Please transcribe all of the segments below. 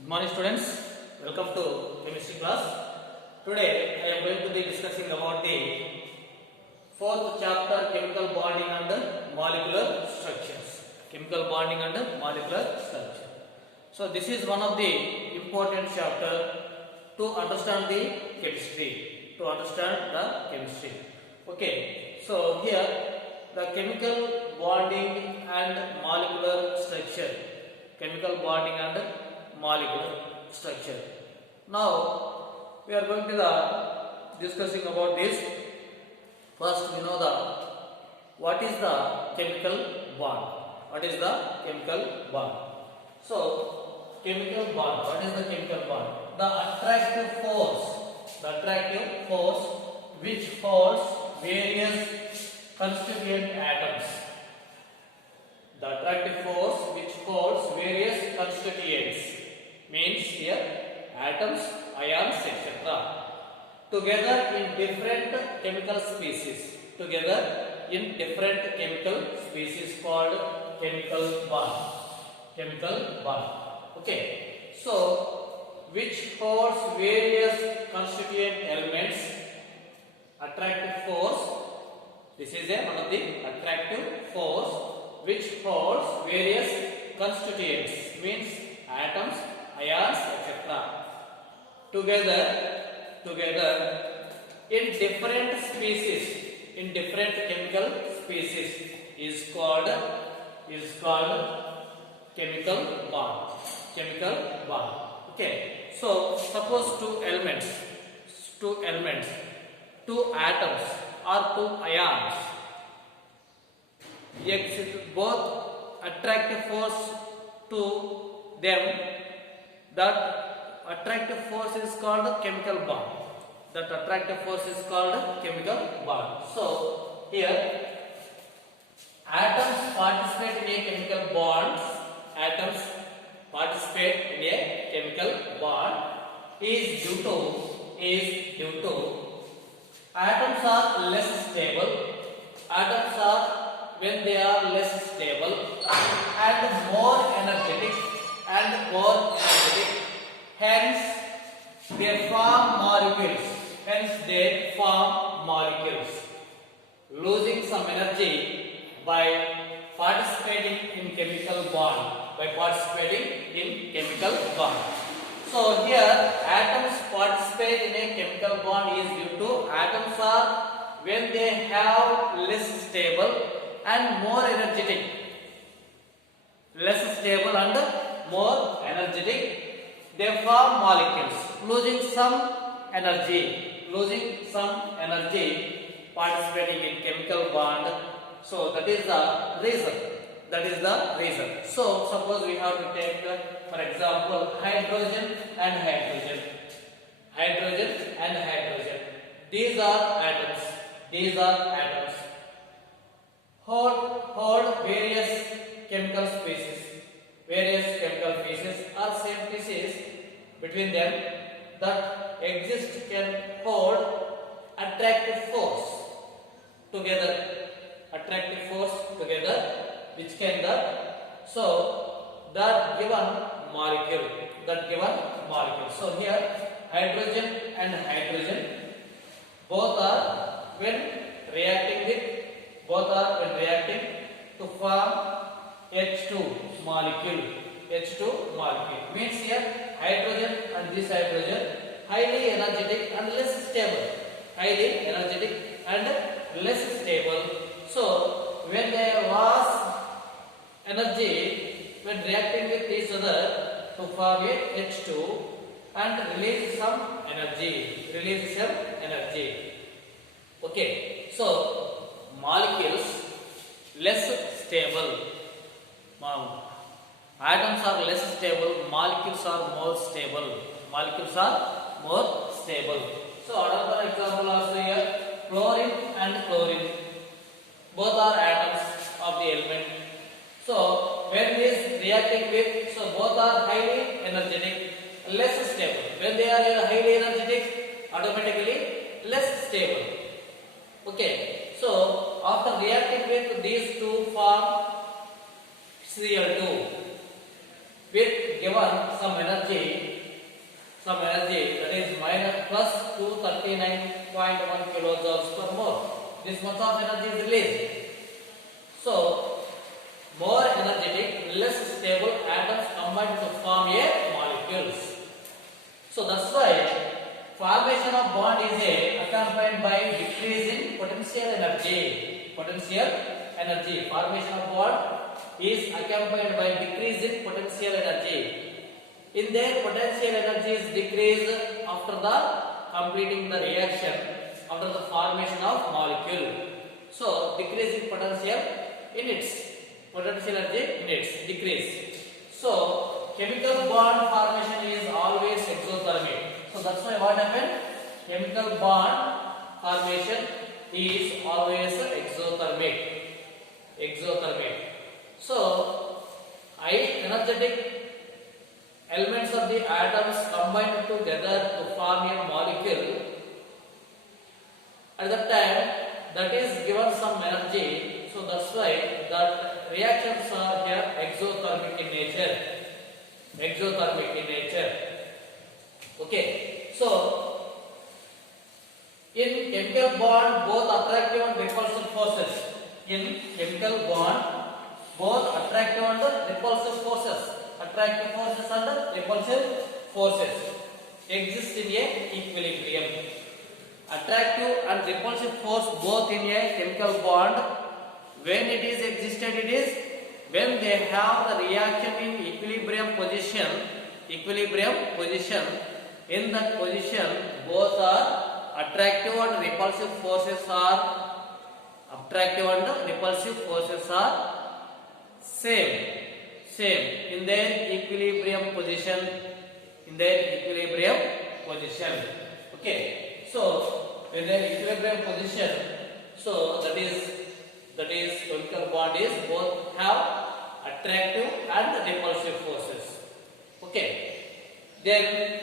Good morning students, welcome to chemistry class. Today I am going to be discussing about the fourth chapter, chemical bonding and molecular structures. Chemical bonding and molecular structure. So this is one of the important chapter to understand the chemistry. Okay, so here the chemical bonding and molecular structure. Chemical bonding and molecular structure. Now we are going to the discussing about this. First we know what is the chemical bond. What is the chemical bond? So chemical bond. What is the chemical bond? The attractive force which holds various constituent atoms. The attractive force which holds various constituents means here atoms, ions, etc. together in different chemical species. Called chemical bond. Okay. So which holds various constituent elements. Attractive force. This is one of the attractive force which holds various constituents, means atoms, ions, etc. together in different chemical species is called chemical bond. Okay. So suppose two atoms or two ions exist both attractive force to them. That attractive force is called chemical bond. So here atoms participate in a chemical bond. Is due to atoms are less stable. When they are less stable and more energetic, hence they form molecules, losing some energy by participating in chemical bond. So here atoms participate in a chemical bond is due to atoms are when they have less stable and more energetic. They form molecules, losing some energy participating in chemical bond. So that is the reason. So suppose we have to take for example hydrogen and hydrogen. These are atoms. Hold various chemical species. Or same species between them that exist can hold attractive force together, which can that given molecule. So here hydrogen and hydrogen both are when reacting to form H2 molecule. Means here hydrogen and this hydrogen highly energetic and less stable. So when they lose energy when reacting with each other to form a H2 and release some energy. Okay. So molecules less stable. Atoms are less stable, molecules are more stable. So another example also here, chlorine and chlorine. Both are atoms of the element. So when this reacting with, so both are highly energetic, less stable. When they are highly energetic, automatically less stable. Okay. So after reacting with these two form Cl2. With given some energy that is minus plus 239.1 kilojoules per mole. This much of energy is released. So more energetic, less stable atoms combine to form a molecules. So that's why formation of bond is accompanied by decrease in potential energy. Formation of bond is accompanied by decrease in potential energy. In their potential energy is decreased after the completing the reaction, after the formation of molecule. So decrease in potential in its potential energy in its decrease. So chemical bond formation is always exothermic. So that's why what happened? Chemical bond formation is always exothermic. So high energetic elements of the atoms combine together to form a molecule. At that time, that is given some energy. So that's why that reactions are here exothermic in nature. Okay. So in chemical bond, both attractive and repulsive forces. In chemical bond, both attractive and repulsive forces. Attractive forces and repulsive forces exist in a equilibrium. Attractive and repulsive force both in a chemical bond. When it is existed, it is when they have the reaction in equilibrium position. In that position, both are attractive and repulsive forces are same in their equilibrium position. Okay. So in their equilibrium position, so that is chemical bond is both have attractive and repulsive forces. Okay. Then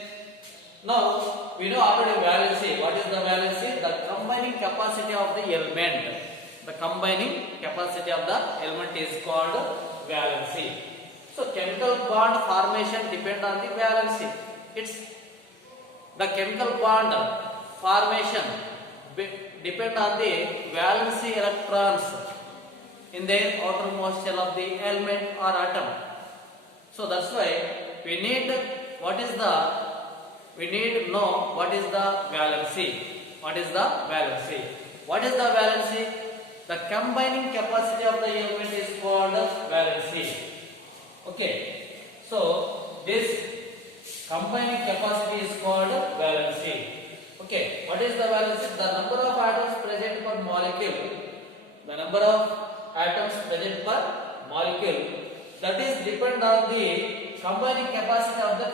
now we know already valency. What is the valency? The combining capacity of the element. The combining capacity of the element is called valency. So chemical bond formation depend on the valency. It's the chemical bond formation depend on the valency electrons in their outermost shell of the element or atom. So that's why we need to know what is the valency. The combining capacity of the element is called valency. Okay. So this combining capacity is called valency. Okay. What is the valency? The number of atoms present per molecule. That is depend on the combining capacity of the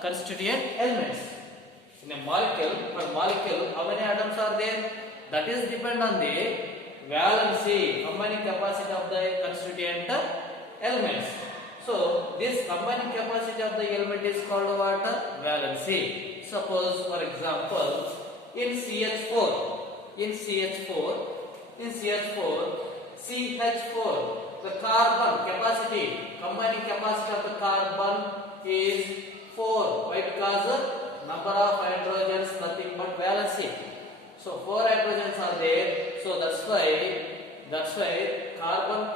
constituent elements. In a molecule, per molecule, how many atoms are there? That is depend on the valency, combining capacity of the constituent elements. So this combining capacity of the element is called what? Valency. Suppose, for example, in CH4, the carbon capacity, combining capacity of the carbon is 4. Why? Because number of hydrogens nothing but valency. So 4 hydrogens are there. So that's why carbon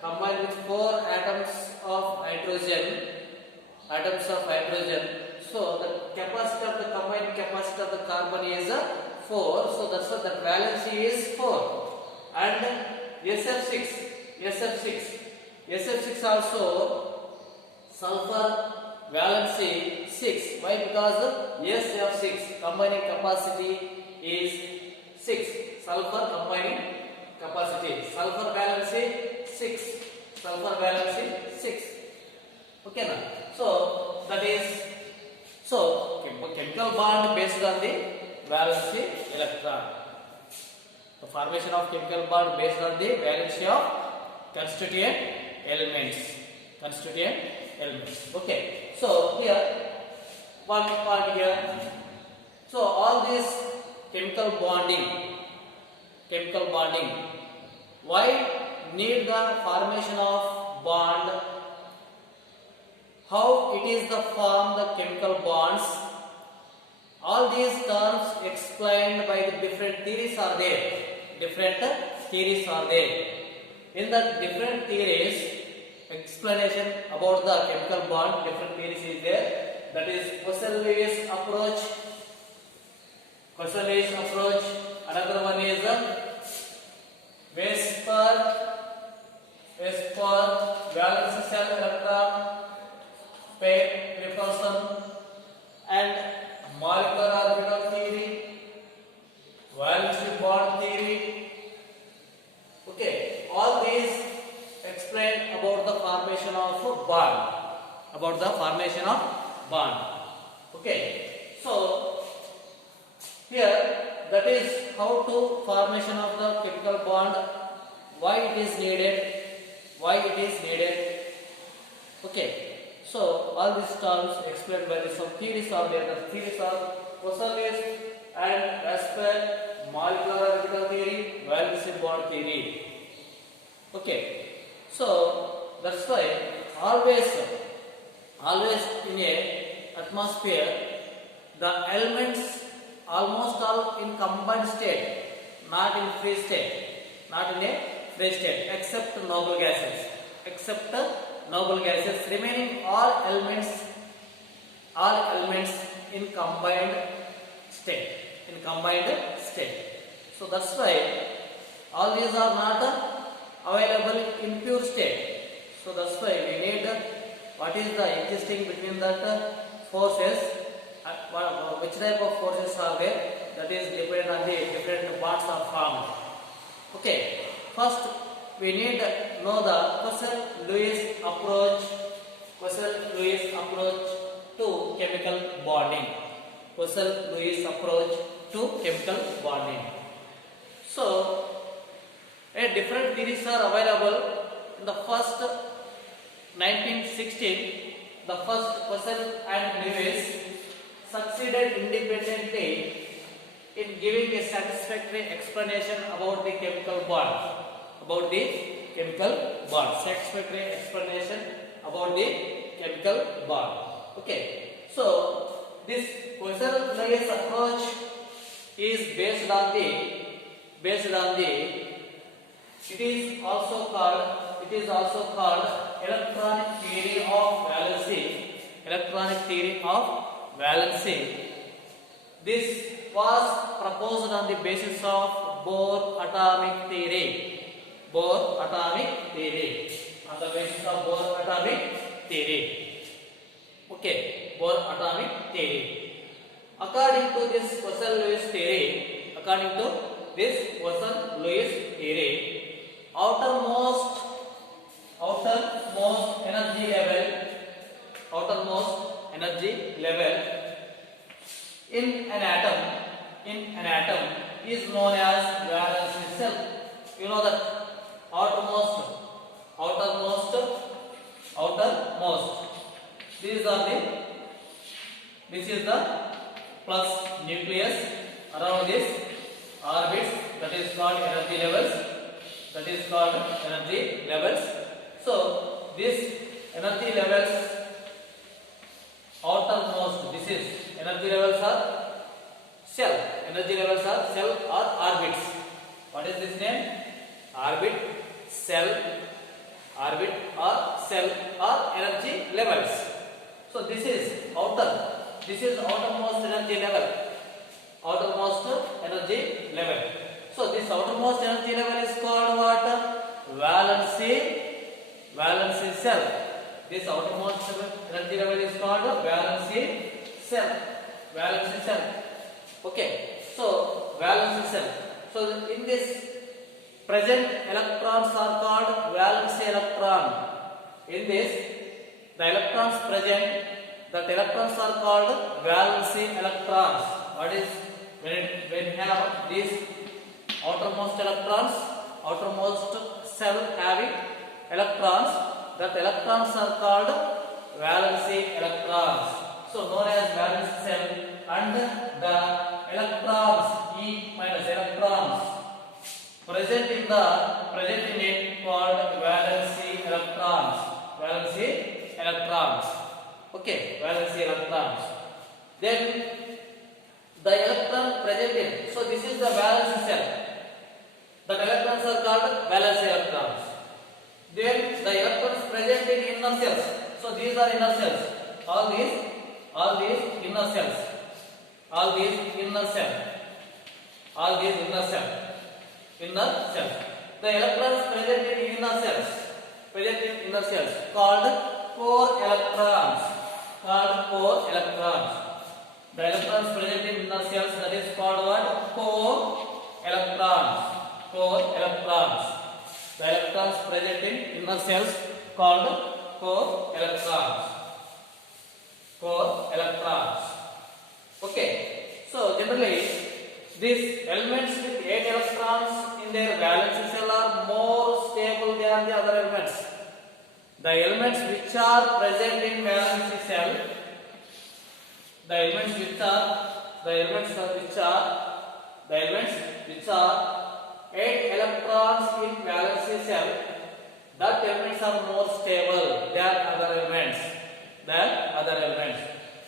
combined with 4 atoms of hydrogen. So the capacity of the combined capacity of the carbon is 4. So that's why that valency is 4. And SF6 also sulfur valency 6. Why? Because SF6 combining capacity is 6. Sulfur combining capacity. Sulfur valency 6. Okay now. So that is chemical bond based on the valency electron. The formation of chemical bond based on the valency of constituent elements. Okay. So here one part here. So all this chemical bonding. Why need the formation of bond, how it is the form the chemical bonds. All these terms explained by the different theories are there. Different theories are there. In the different theories, explanation about the chemical bond, different theories is there. That is Poisson-Lewis approach. Poisson-Lewis approach. Another one is Weisspur valence shell electron pair repulsion and molecular orbital theory, Valency bond theory. Okay, all these explain about the formation of bond. About the formation of bond. Okay, so here that is how to formation of the chemical bond, why it is needed, Okay, so all these terms explained by the some theories are there. The theories are Poisson-Lewis and Weisspur molecular orbital theory, Valency bond theory. Okay, so that's why always in a atmosphere the elements almost all in combined state, not in free state, except noble gases, remaining all elements in combined state, so that's why all these are not available in pure state. So that's why we need what is the existing between that forces, which type of forces are there, that is dependent on the different bonds are formed. Okay, first we need to know the Poisson-Lewis approach to chemical bonding. Poisson-Lewis approach to chemical bonding. So different theories are available. In the first 1916, the first Poisson and Lewis succeeded independently in giving a satisfactory explanation about the chemical bond. Satisfactory explanation about the chemical bond. Okay, so this Poisson-Lewis approach is based on the it is also called electronic theory of valency. This was proposed on the basis of Bohr atomic theory. Okay, Bohr atomic theory. According to this Poisson-Lewis theory, outermost energy level in an atom is known as valence cell. You know that outermost. This is the plus nucleus. Around this orbits, that is called energy levels. So this energy levels outermost. This is energy levels are cell. Or orbits. What is this name? Orbit, cell, or energy levels. So this is outermost energy level. So this outermost energy level is called what? Valency cell. This outermost energy level is called valency cell. Okay, so valency cell. So in this present electrons are called valency electron. In this, the electrons present, that electrons are called valency electrons. What is when you have these outermost cell having electrons, that electrons are called valency electrons. So known as valency cell, and the electrons, E minus electrons present in it called valency electrons. electrons. Okay, valency electrons. Then the electron present in, so this is the valence cell. The electrons are called valence electrons. Then the electrons present in inner cells. So these are inner cells. All these inner cells. All these inner cells. All these inner cells. Inner cells. The electrons present in inner cells. Present in inner cells called core electrons. Called core electrons. The electrons present in inner cells, that is called what? Core electrons. Core electrons. The electrons present in inner cells called core electrons. Core electrons. Okay. So generally these elements with 8 electrons in their valence shell are more stable than the other elements. The elements which are present in valence shell, the elements which are 8 electrons in valence shell, that elements are more stable than other elements.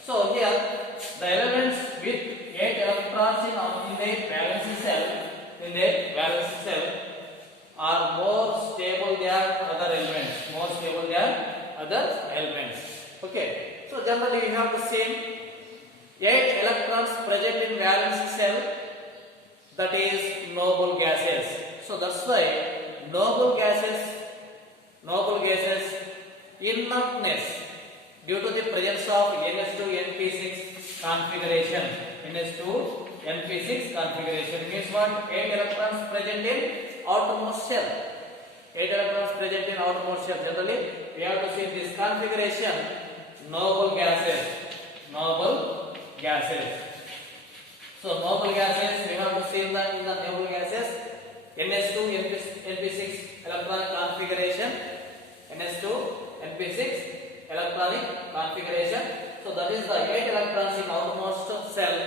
So here the elements with 8 electrons in their valence cell are more stable than other elements. Okay. So generally we have the same 8 electrons present in valence cell, that is noble gases. So that's why noble gases inertness due to the presence of NH2 NP6 configuration. NH2 NP6 configuration means what? 8 electrons present in outermost shell. 8 electrons present in outermost shell. Generally we have to see this configuration noble gases. So noble gases, we have to see in the noble gases NH2 NP6 electronic configuration. NH2 NP6 electronic configuration. So that is the 8 electrons in outermost cell.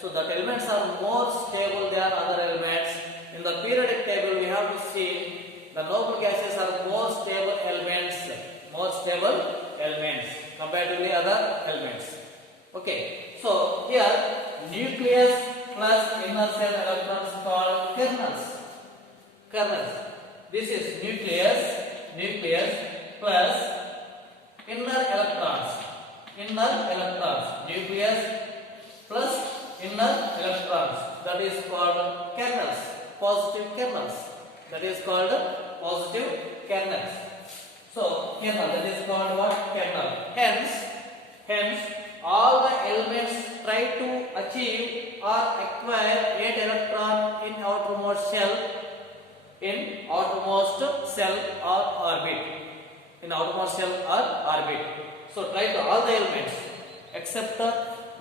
So that elements are more stable than other elements. In the periodic table we have to see the noble gases are more stable elements comparatively other elements. Okay. So here nucleus plus inner cell electrons called kernels. This is nucleus plus inner electrons. Nucleus plus inner electrons, that is called kernels. Positive kernels. That is called positive kernels. So kernel, that is called what? Kernel. Hence all the elements try to achieve or acquire 8 electron in outermost shell or orbit. So try to all the elements except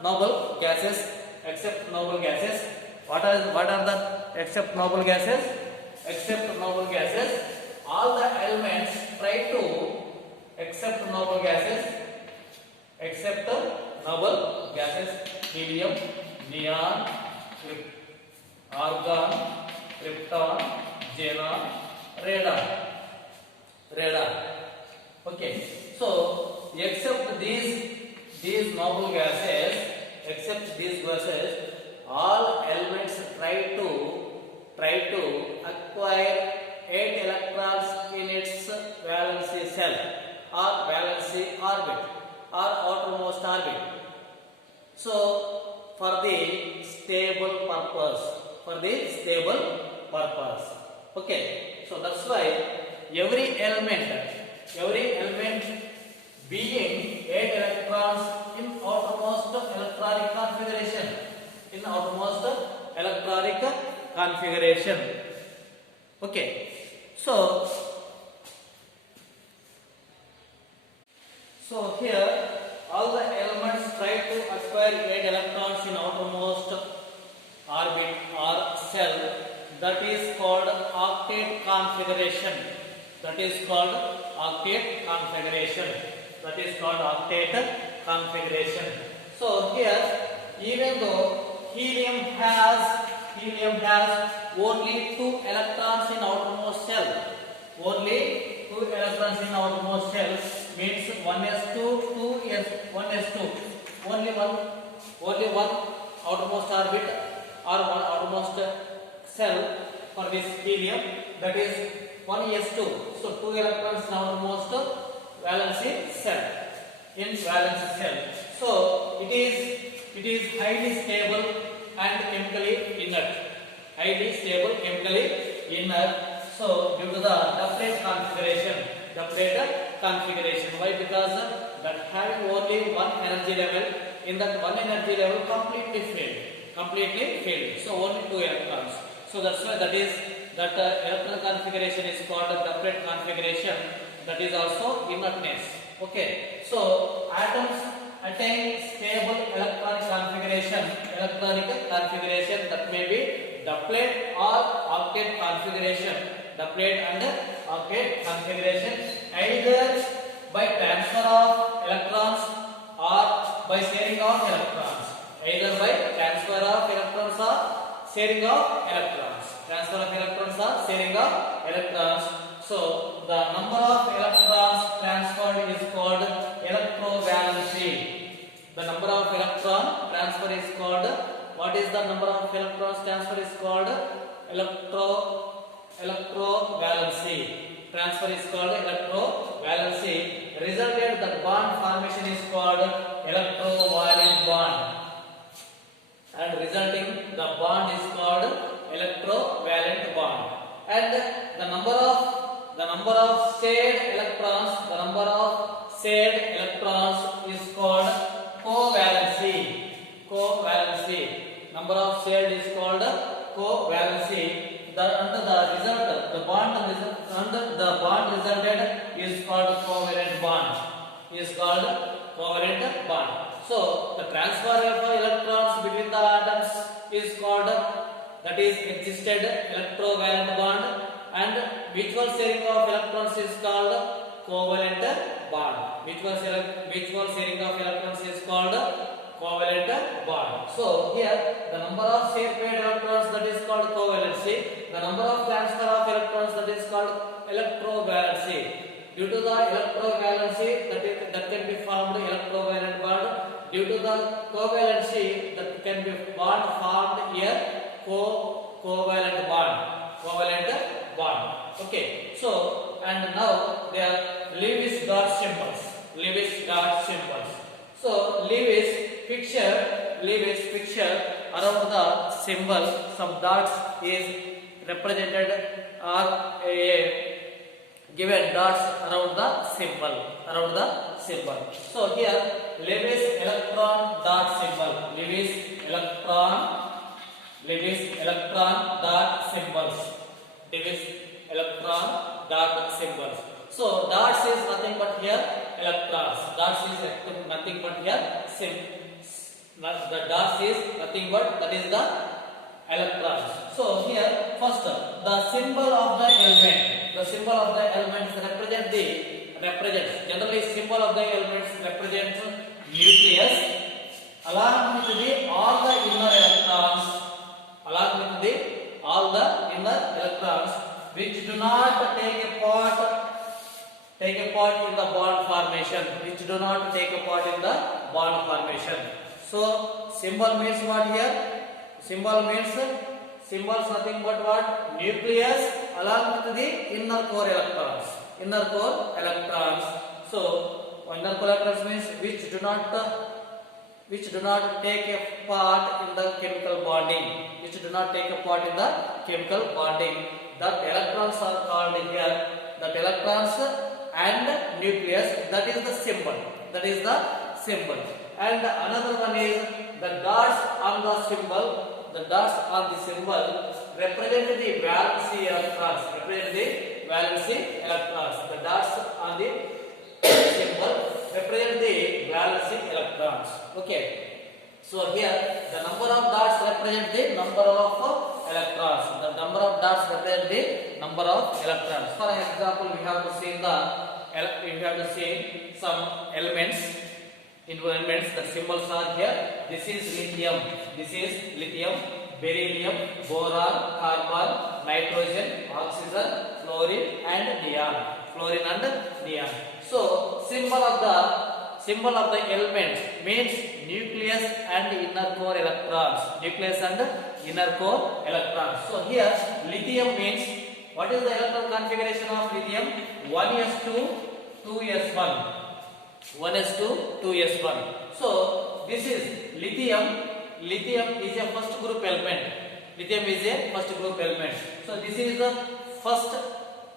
noble gases. What are the except noble gases? All the elements try to accept noble gases. Helium, neon, argon, krypton, xenon, radon. Okay. So except these noble gases, all elements try to acquire 8 electrons in its valency shell or valency orbit or outermost orbit. So for the stable purpose. Okay. So that's why every element being 8 electrons in outermost electronic configuration. Okay. So here all the elements try to acquire 8 electrons in outermost orbit or cell. That is called octet configuration. So here, even though helium has only 2 electrons in outermost shell, only two electrons in outermost shell means 1s2, 2s, 1s2. Only one outermost orbit or one outermost cell for this helium, that is 1s2. So 2 electrons in outermost valency cell. In valency cell. So it is highly stable and chemically inert. Highly stable, chemically inert. So due to the doublet configuration. Why? Because that having only one energy level, in that one energy level completely failed. So only 2 electrons. So that's why that electron configuration is called the doublet configuration. That is also inertness. Okay. So atoms attain stable electronic configuration that may be doublet or octet configuration. Doublet and octet configuration, either by transfer of electrons or by sharing of electrons. Either by transfer of electrons or sharing of electrons. So the number of electrons transferred is called electrovalency. The number of electron transfer is called, what is the number of electrons transfer is called? Electrovalency. Transfer is called electrovalency. Resulted the bond formation is called electrovalent bond. And resulting the bond is called electrovalent bond. And the number of shared electrons is called covalency. Number of shared is called covalency. The bond resulted is called covalent bond. So the transfer of electrons between the atoms is called, that is existed, electrovalent bond, and mutual sharing of electrons is called covalent bond. Mutual sharing of electrons is called covalent bond. So here the number of shared paired electrons, that is called covalency. The number of transfer of electrons, that is called electrovalency. Due to the electrovalency, that can be formed electrovalent bond. Due to the covalency, that can be bond formed here covalent bond. Okay. So and now they are Lewis dot symbols. So Lewis picture around the symbol, some dots is represented or given dots around the symbol. So here Lewis electron dot symbol. Lewis electron dot symbols. So dots is nothing but here electrons. The dots is nothing but that is the electrons. So here first the symbol of the element. The symbol of the elements represents generally symbol of the elements represents nucleus along with all the inner electrons which do not take a part in the bond formation. So symbol means what here? Symbols nothing but what? Nucleus along with the inner core electrons. So inner core electrons means which do not take a part in the chemical bonding. That electrons are called here. That electrons and nucleus, that is the symbol. And another one is the dots on the symbol. Represent the valency electrons. The dots on the symbol represent the valency electrons. Okay. So here the number of dots represent the number of electrons. For example, we have to see some elements. Environments, the symbols are here. This is lithium, beryllium, boron, carbon, nitrogen, oxygen, fluorine and neon. fluorine and neon. So symbol of the element means nucleus and inner core electrons. Nucleus and inner core electrons. So here lithium means, what is the electron configuration of lithium? 1s2 2s1. 1s2 2s1. So this is lithium. Lithium is a first group element. Lithium is a first group element. So this is the first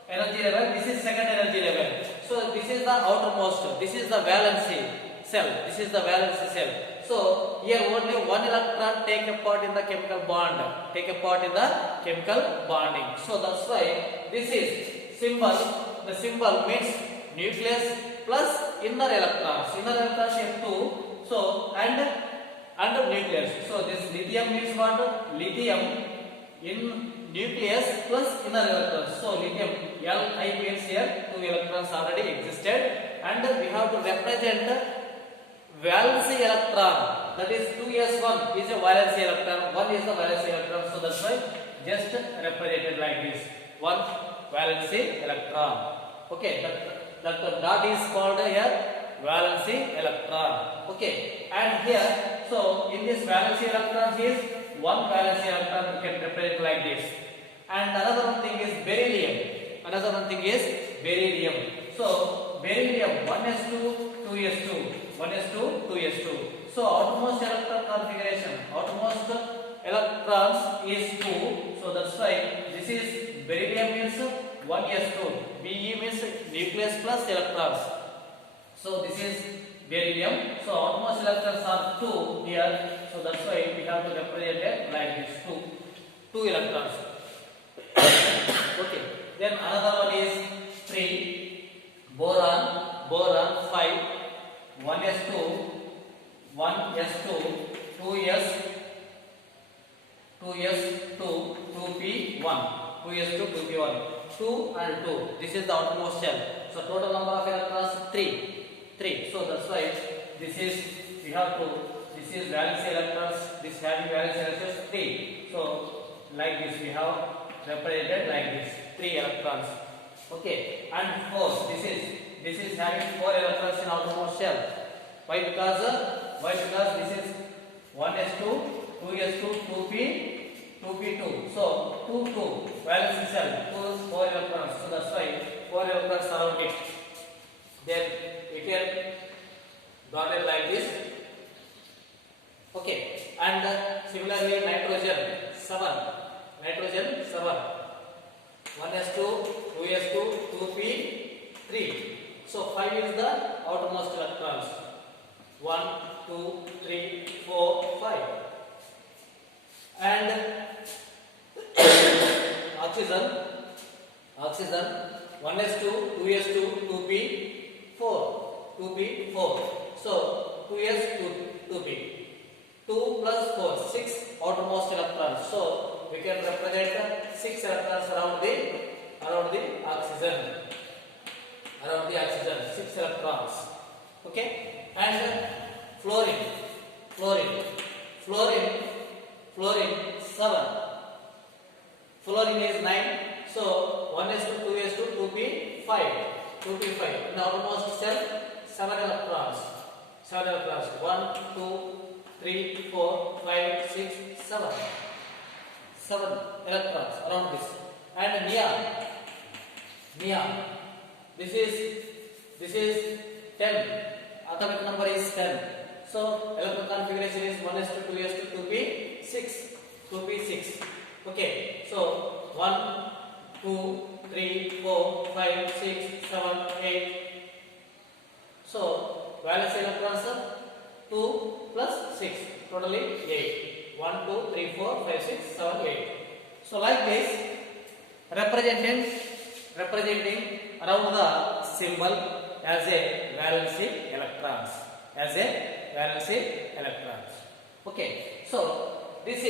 energy level. This is second energy level. So this is the outermost. This is the valency cell. This is the valency cell. So here only one electron take a part in the chemical bond. Take a part in the chemical bonding. So that's why this is symbol. The symbol means nucleus plus inner electrons. Inner electrons have 2. So and nucleus. So this lithium means what? Lithium in nucleus plus inner electrons. So lithium Li means here 2 electrons already existed, and we have to represent valency electron. That is 2s1 is a valency electron. 1 is the valency electron. So that's why just represented like this. 1 valency electron. Okay, that dot is called here valency electron. Okay, and here, so in this valency electron is 1 valency electron, we can represent like this. And another one thing is beryllium. Another one thing is beryllium. So beryllium 1s2 2s2. 1s2 2s2. So outermost electron configuration, outermost electrons is 2. So that's why this is beryllium means 1s2. Be means nucleus plus electrons. So this is beryllium. So outermost electrons are 2 here. So that's why we have to represent it like this, 2 electrons. Okay. Then another one is 3. Boron 5. 1s2, 2s2, 2p1. 2s2, 2p1. 2 and 2. This is the outermost shell. So total number of electrons 3. So that's why this is, we have to, this is valency electrons, this having valency electrons 3. So like this we have represented like this, 3 electrons. Okay, and 4. This is having 4 electrons in outermost shell. Why? Because this is 1s2, 2s2, 2p2. So 2 valency cell, 4 electrons. So that's why 4 electrons surround it. Then we can dot it like this. Okay, and similarly nitrogen 7. 1s2, 2s2, 2p3. So 5 is the outermost electrons. 1, 2, 3, 4, 5. And oxygen 1s2, 2s2, 2p4. So 2s, 2p. 2 plus 4, 6 outermost electrons. So we can represent 6 electrons around the oxygen. 6 electrons. Okay, and fluorine 7. Fluorine is 9. So 1s2, 2s2, 2p5. In the outermost cell, 7 electrons. 1, 2, 3, 4, 5, 6, 7. 7 electrons around this. And neon. This is 10. Atomic number is 10. So electron configuration is 1s2, 2s2, 2p6. Okay. So 1, 2, 3, 4, 5, 6, 7, 8. So valence electrons are 2 plus 6. Totally 8. 1, 2, 3, 4, 5, 6, 7, 8. So like this, representing around the symbol as a valency electrons. Okay. So this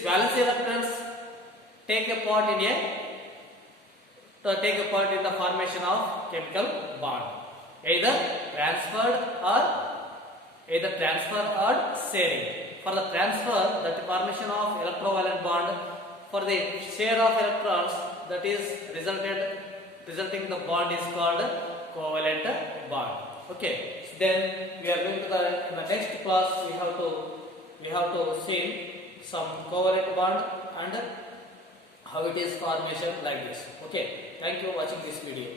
valency electrons take a part in the formation of chemical bond, either transfer or sharing. For the transfer, that formation of electrovalent bond, for the share of electrons, that is resulted resulting the bond is called covalent bond. Okay. Then we are going to in the next class we have to see some covalent bond and how it is formation like this. Okay. Thank you for watching this video.